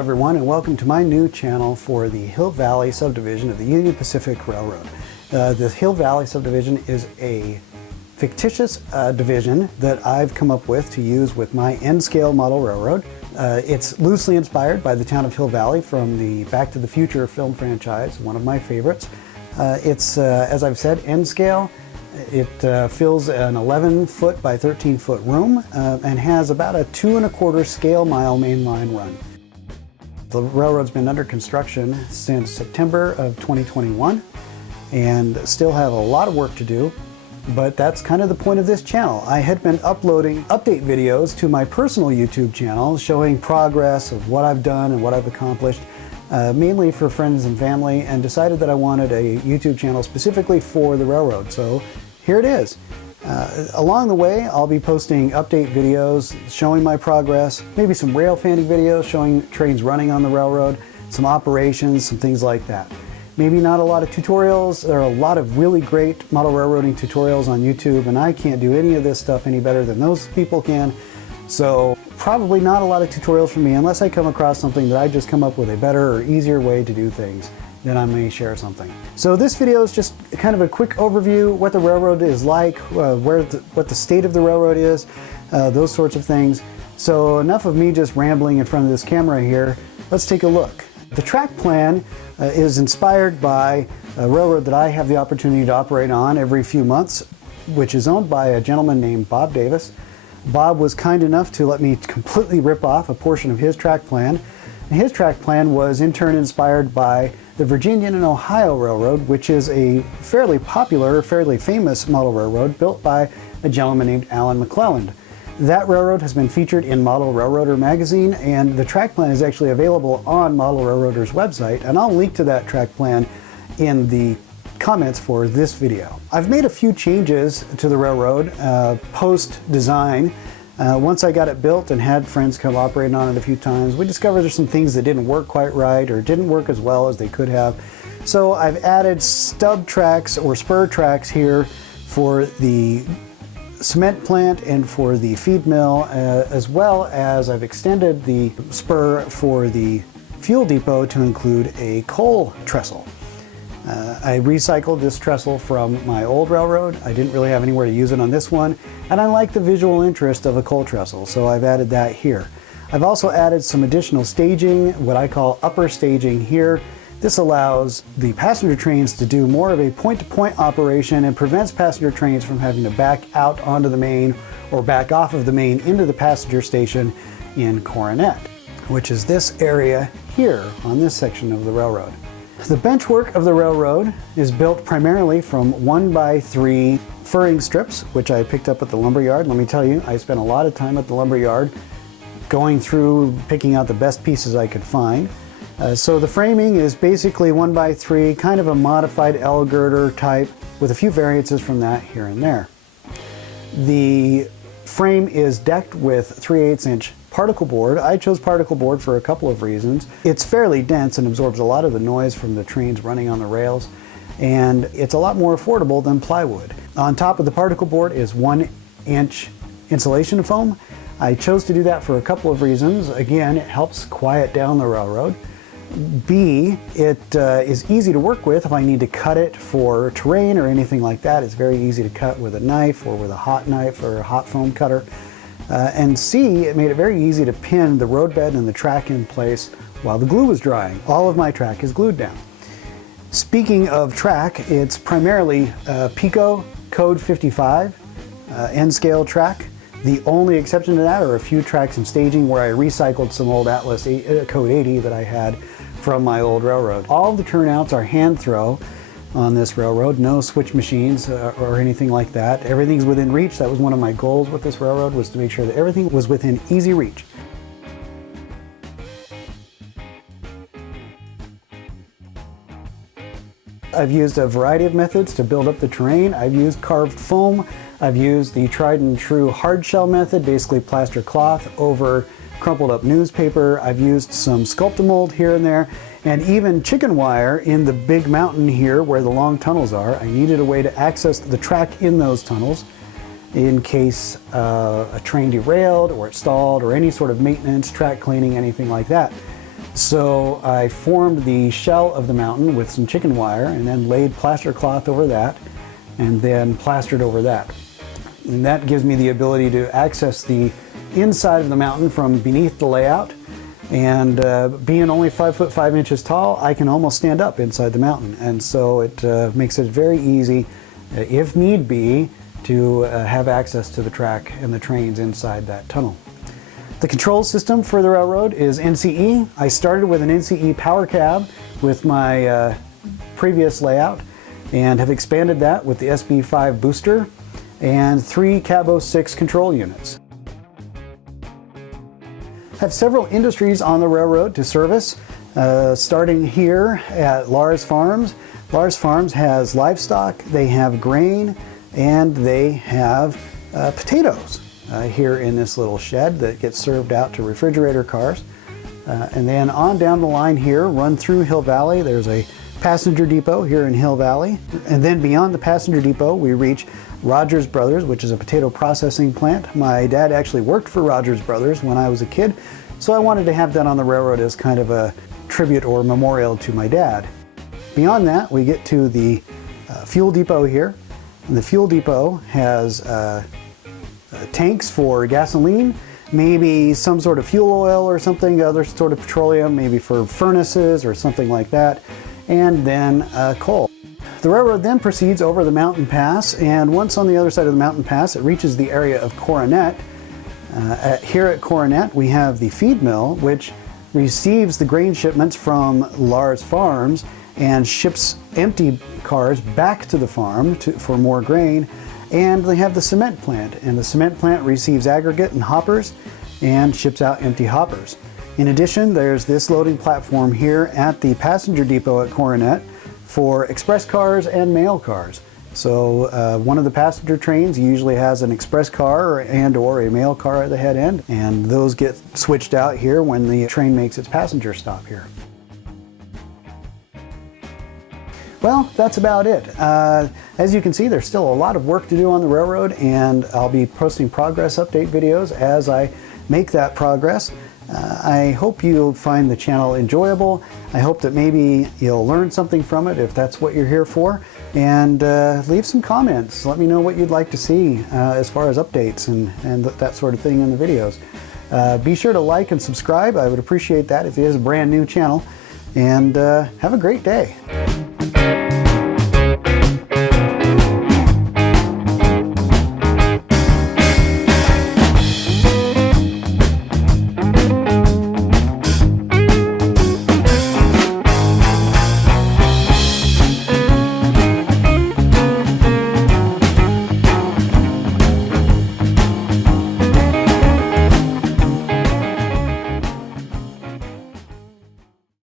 everyone, and welcome to my new channel for the Hill Valley Subdivision of the Union Pacific Railroad. The Hill Valley Subdivision is a fictitious division that I've come up with to use with my N-scale model railroad. It's loosely inspired by the town of Hill Valley from the Back to the Future film franchise, one of my favorites. It's, as I've said, N-scale. It fills an 11-foot by 13-foot room and has about a 2 1/4 scale mile mainline run. The railroad's been under construction since September of 2021 and still have a lot of work to do, but that's kind of the point of this channel. I had been uploading update videos to my personal YouTube channel showing progress of what I've done and what I've accomplished, mainly for friends and family, and decided that I wanted a YouTube channel specifically for the railroad. So here it is. Along the way, I'll be posting update videos showing my progress, maybe some rail fanning videos showing trains running on the railroad, some operations, some things like that. Maybe not a lot of tutorials. There are a lot of really great model railroading tutorials on YouTube, and I can't do any of this stuff any better than those people can. So probably not a lot of tutorials from me unless I come across something that I just come up with a better or easier way to do things. Then I may share something. So this video is just kind of a quick overview, what the railroad is like, what the state of the railroad is, those sorts of things. So enough of me just rambling in front of this camera here. Let's take a look. The track plan is inspired by a railroad that I have the opportunity to operate on every few months, which is owned by a gentleman named Bob Davis. Bob was kind enough to let me completely rip off a portion of his track plan. And his track plan was in turn inspired by the Virginian and Ohio Railroad, which is a fairly popular, fairly famous model railroad built by a gentleman named Alan McClelland. That railroad has been featured in Model Railroader magazine, and the track plan is actually available on Model Railroader's website, and I'll link to that track plan in the comments for this video. I've made a few changes to the railroad post-design. Once I got it built and had friends come operating on it a few times, we discovered there's some things that didn't work quite right or didn't work as well as they could have. So I've added stub tracks or spur tracks here for the cement plant and for the feed mill, as well as I've extended the spur for the fuel depot to include a coal trestle. I recycled this trestle from my old railroad. I didn't really have anywhere to use it on this one, and I like the visual interest of a coal trestle, so I've added that here. I've also added some additional staging, what I call upper staging here. This allows the passenger trains to do more of a point-to-point operation and prevents passenger trains from having to back out onto the main or back off of the main into the passenger station in Coronet, which is this area here on this section of the railroad. The benchwork of the railroad is built primarily from 1x3 furring strips, which I picked up at the lumber yard. Let me tell you, I spent a lot of time at the lumber yard going through, picking out the best pieces I could find. So the framing is basically 1x3, kind of a modified L girder type with a few variances from that here and there. The frame is decked with 3/8 inch particle board. I chose particle board for a couple of reasons. It's fairly dense and absorbs a lot of the noise from the trains running on the rails, and it's a lot more affordable than plywood. On top of the particle board is 1-inch insulation foam. I chose to do that for a couple of reasons. Again, it helps quiet down the railroad. B, it is easy to work with if I need to cut it for terrain or anything like that. It's very easy to cut with a knife or with a hot knife or a hot foam cutter. And C, it made it very easy to pin the roadbed and the track in place while the glue was drying. All of my track is glued down. Speaking of track, it's primarily Pico Code 55 N-scale track. The only exception to that are a few tracks in staging where I recycled some old Atlas Code 80 that I had from my old railroad. All of the turnouts are hand throw on this railroad, no switch machines or anything like that. Everything's within reach. That was one of my goals with this railroad, was to make sure that everything was within easy reach. I've used a variety of methods to build up the terrain. I've used carved foam. I've used the tried and true hard shell method, basically plaster cloth over crumpled up newspaper. I've used some Sculptamold here and there, and even chicken wire in the big mountain here where the long tunnels are. I needed a way to access the track in those tunnels in case a train derailed or it stalled or any sort of maintenance, track cleaning, anything like that. So I formed the shell of the mountain with some chicken wire and then laid plaster cloth over that and then plastered over that. And that gives me the ability to access the inside of the mountain from beneath the layout. And being only 5 foot 5 inches tall, I can almost stand up inside the mountain. And so it makes it very easy, if need be, to have access to the track and the trains inside that tunnel. The control system for the railroad is NCE. I started with an NCE power cab with my previous layout and have expanded that with the SB5 booster and 3 Cabo 6 control units. I have several industries on the railroad to service, starting here at Lars Farms. Lars Farms has livestock, they have grain, and they have potatoes here in this little shed that gets served out to refrigerator cars. And then on down the line here, run through Hill Valley, there's a passenger depot here in Hill Valley. And then beyond the passenger depot, we reach Rogers Brothers, which is a potato processing plant. My dad actually worked for Rogers Brothers when I was a kid, so I wanted to have that on the railroad as kind of a tribute or memorial to my dad. Beyond that, we get to the fuel depot here. And the fuel depot has tanks for gasoline, maybe some sort of fuel oil or something, other sort of petroleum, maybe for furnaces or something like that, and then coal. The railroad then proceeds over the mountain pass, and once on the other side of the mountain pass, it reaches the area of Coronet. Here at Coronet, we have the feed mill, which receives the grain shipments from Lars Farms and ships empty cars back to the farm for more grain. And they have the cement plant, and the cement plant receives aggregate and hoppers and ships out empty hoppers. In addition, there's this loading platform here at the passenger depot at Coronet for express cars and mail cars. So one of the passenger trains usually has an express car or a mail car at the head end, and those get switched out here when the train makes its passenger stop here. Well, that's about it. As you can see, there's still a lot of work to do on the railroad, and I'll be posting progress update videos as I make that progress. I hope you'll find the channel enjoyable. I hope that maybe you'll learn something from it if that's what you're here for. And leave some comments. Let me know what you'd like to see as far as updates and that sort of thing in the videos. Be sure to like and subscribe. I would appreciate that if it is a brand new channel. And have a great day.